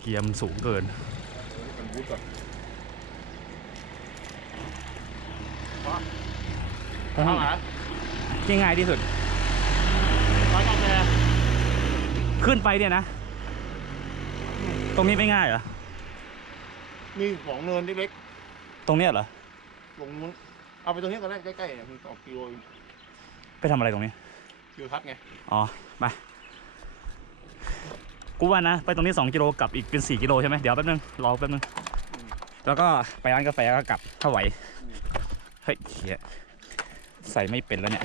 เกียร์มันสูงเกินมันบูทก่อนข้างหลังที่ง่ายที่สุดร้อยกาแฟขึ้นไปเนี่ยนะ ตรงนี้ไม่ง่ายเหรอ มีสองเนินเล็กตรงเนี้ยเหรอๆลงนู้น เอาไปตรงนี้ก็ได้ใกล้ๆเนี่ยมีสองกิโลเองไปทำอะไรตรงนี้กิโลทัศน์ไง อ๋อไป กูว่านะ ไปตรงนี้สองกิโลกลับอีกเป็นสี่กิโลใช่ไหมเดี๋ยวแป๊บนึง รอแป๊บนึง แล้วก็ไปร้านกาแฟก็กลับถ้าไหว เฮ้ยเียใส่ไม่เป็นแล้วเนี่ย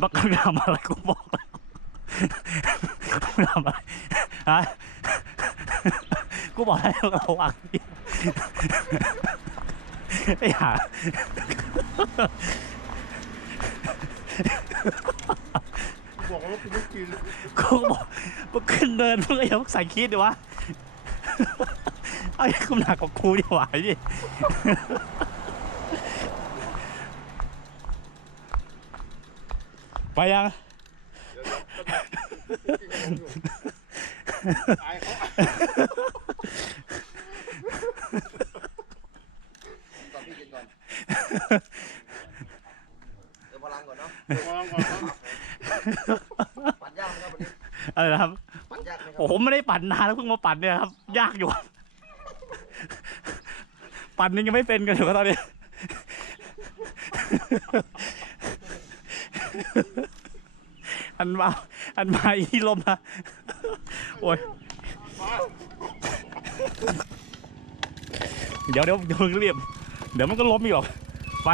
บักกังทำอะไรกูบอกแล้วทำอะไรฮะกูบอกให้ระวังไอ้ห่า บอกว่าคุณไม่กินกูบอกมึงขึ้นเดินมึงก็อย่าเพิ่งใส่คิดดิวะ เอาไอ้กูหนักกว่ากูดีกว่าไอ้ดิไปยัง ตายเขาก่อนพี่กินก่อนเติมพลังก่อนเนาะเดี๋ยวลองก่อนครับ ปั่นยากไหมครับวันนี้อะไรนะครับปั่นยากไหมครัโอ้ผมไม่ได้ปั่นนานแล้วเพิ่งมาปั่นเนี่ยครับ ยากอยู่ปั่นยังไม่เป็นกันอยู่ครับตอนนี้ อันมา อันมาอีลมนะโอ้ยเดี๋ยวเดี๋ยวเดี๋ยวมึงเรียบ เดี๋ยวมันก็ล้มอีกหรอกไป